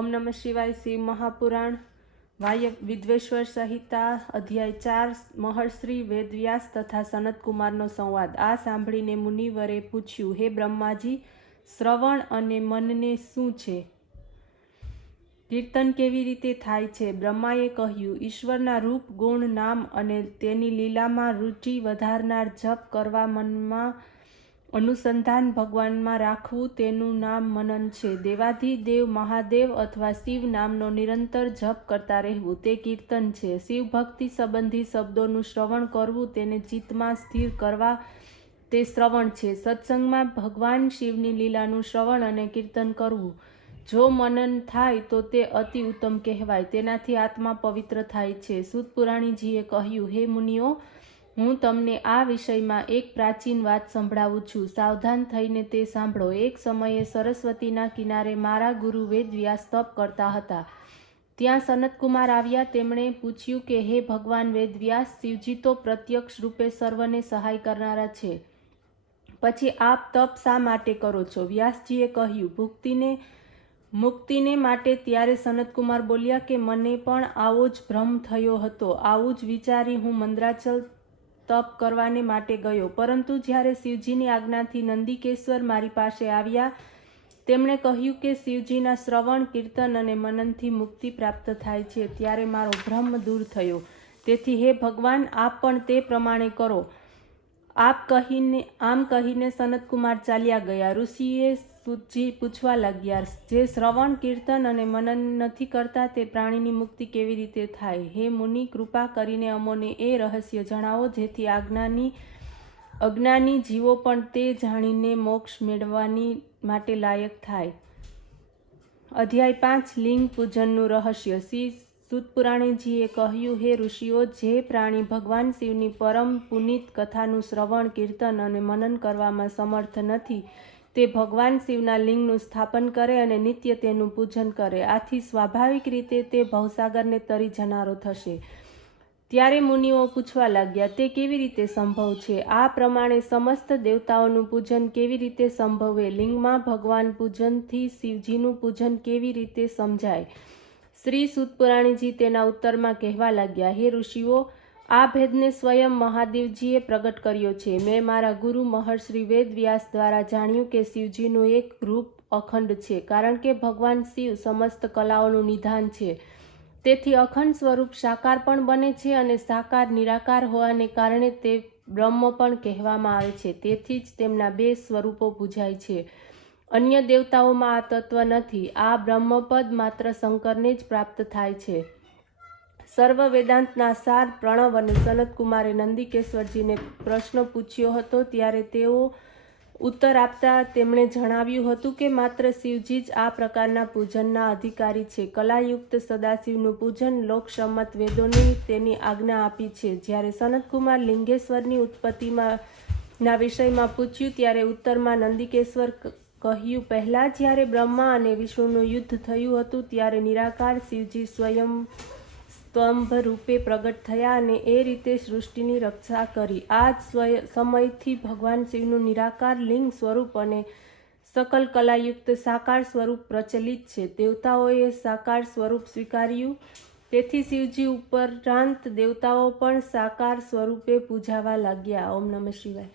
ओम नमः शिवाय। शिव महापुराण वाय विद्वेश्वर संहिता अध्याय 4 महर्षि वेदव्यास तथा सनत कुमारनो संवाद। आ सांभळीने मुनिवरे पूछ्યું, हे ब्रह्माजी, श्रवण अने मनने શું છે? કીર્તન કેવી રીતે થાય છે? બ્રહ્માએ કહ્યું, ઈશ્વરના રૂપ, ગુણ, નામ અને તેની લીલામાં રુચિ વધારનાર જપ કરવા, મનમાં અનુસંધાન ભગવાનમાં રાખવું, તેનું નામ મનન છે. દેવાધિદેવ મહાદેવ અથવા શિવ નામનો નિરંતર જપ કરતા રહેવું તે કીર્તન છે. શિવ ભક્તિ સંબંધી શબ્દોનું શ્રવણ કરવું, તેને ચિત્તમાં સ્થિર કરવા તે શ્રવણ છે. સત્સંગમાં ભગવાન શિવની લીલાનું શ્રવણ અને કીર્તન કરવું. જો મનન થાય તો તે અતિ ઉત્તમ કહેવાય. તેનાથી આત્મા પવિત્ર થાય છે. સૂત પુરાણીજીએ કહ્યું, હે મુનિઓ, હું તમને આ વિષયમાં એક પ્રાચીન વાત સંભળાવું છું. સાવધાન થઈને તે સાંભળો. એક સમયે સરસ્વતીના કિનારે મારા ગુરુ વેદવ્યાસ તપ કરતા હતા. ત્યાં સનતકુમાર આવ્યા. તેમણે પૂછ્યું કે, હે ભગવાન વેદવ્યાસ, શિવજી તો પ્રત્યક્ષ રૂપે સર્વને સહાય કરનારા છે, પછી આપ તપ શા માટે કરો છો? વ્યાસજીએ કહ્યું, મુક્તિને માટે. ત્યારે સનતકુમાર બોલ્યા કે મને પણ આવો જ ભ્રમ થયો હતો. આવું જ વિચારી હું મંદ્રાચલ તપ કરવાને માટે ગયો, પરંતુ જ્યારે શિવજીની આજ્ઞાથી નંદિકેશ્વર મારી પાસે આવ્યા, તેમણે કહ્યું કે શિવજીના શ્રવણ, કીર્તન અને મનનથી મુક્તિ પ્રાપ્ત થાય છે. ત્યારે મારો ભ્રમ દૂર થયો. તેથી હે ભગવાન, આપ પણ તે પ્રમાણે કરો. આમ કહીને સનતકુમાર ચાલ્યા ગયા. ઋષિએ સૂતજી પૂછવા લાગ્યા, જે શ્રવણ, કીર્તન અને મનન નથી કરતા તે પ્રાણીની મુક્તિ કેવી રીતે થાય? હે મુનિ, કૃપા કરીને અમોને એ રહસ્ય જણાવો, જેથી અજ્ઞાની જીવો પણ તે જાણીને મોક્ષ મેળવવાની માટે લાયક થાય. અધ્યાય 5 લિંગ પૂજનનું રહસ્ય. શ્રી સૂતપુરાણીજીએ કહ્યું, હે ઋષિઓ, જે પ્રાણી ભગવાન શિવની પરમ પુનિત કથાનું શ્રવણ, કીર્તન અને મનન કરવામાં સમર્થ નથી, તે ભગવાન શિવના લિંગનું સ્થાપન કરે અને નિત્ય તેનું પૂજન કરે. આથી સ્વાભાવિક રીતે તે ભવસાગરને તરી જનારો થશે. ત્યારે મુનિઓ પૂછવા લાગ્યા, તે કેવી રીતે સંભવ છે? આ પ્રમાણે સમસ્ત દેવતાઓનું પૂજન કેવી રીતે સંભવે? લિંગમાં ભગવાન પૂજનથી શિવજીનું પૂજન કેવી રીતે સમજાય? શ્રી સૂતપુરાણીજી તેના ઉત્તરમાં કહેવા લાગ્યા, હે ઋષિઓ, આ ભેદને સ્વયં મહાદેવજીએ પ્રગટ કર્યો છે. મેં મારા ગુરુ મહર્ષિ વેદવ્યાસ દ્વારા જાણ્યું કે શિવજીનું એક રૂપ અખંડ છે, કારણ કે ભગવાન શિવ સમસ્ત કલાઓનું નિધાન છે. તેથી અખંડ સ્વરૂપ સાકાર પણ બને છે અને સાકાર નિરાકાર હોવાને કારણે તે બ્રહ્મ પણ કહેવામાં આવે છે. તેથી જ તેમના 2 સ્વરૂપો પૂજાય છે. અન્ય દેવતાઓમાં આ તત્વ નથી. આ બ્રહ્મપદ માત્ર શંકરને જ પ્રાપ્ત થાય છે. સર્વ વેદાંતના સાર પ્રણવ અને સનતકુમારે નંદિકેશ્વરજીને પ્રશ્ન પૂછ્યો હતો. ત્યારે તેઓ ઉત્તર આપતા તેમણે જણાવ્યું હતું કે માત્ર શિવજી જ આ પ્રકારના પૂજનના અધિકારી છે. કલાયુક્ત સદાશિવનું પૂજન લોકસંમત વેદોને તેની આજ્ઞા આપી છે. જ્યારે સનતકુમાર લિંગેશ્વરની ઉત્પત્તિના વિષયમાં પૂછ્યું, ત્યારે ઉત્તરમાં નંદિકેશ્વર કહ્યું, પહેલાં જ્યારે બ્રહ્મા અને વિષ્ણુનું યુદ્ધ થયું હતું, ત્યારે નિરાકાર શિવજી સ્વયં સ્તંભ રૂપે પ્રગટ થયા અને એ રીતે સૃષ્ટિની રક્ષા કરી. આ જ સમયથી ભગવાન શિવનું નિરાકાર લિંગ સ્વરૂપ અને સકલ કલાયુક્ત સાકાર સ્વરૂપ પ્રચલિત છે. દેવતાઓએ સાકાર સ્વરૂપ સ્વીકાર્યું, તેથી શિવજી ઉપરાંત દેવતાઓ પણ સાકાર સ્વરૂપે પૂજાવા લાગ્યા. ઓમ નમઃ શિવાય.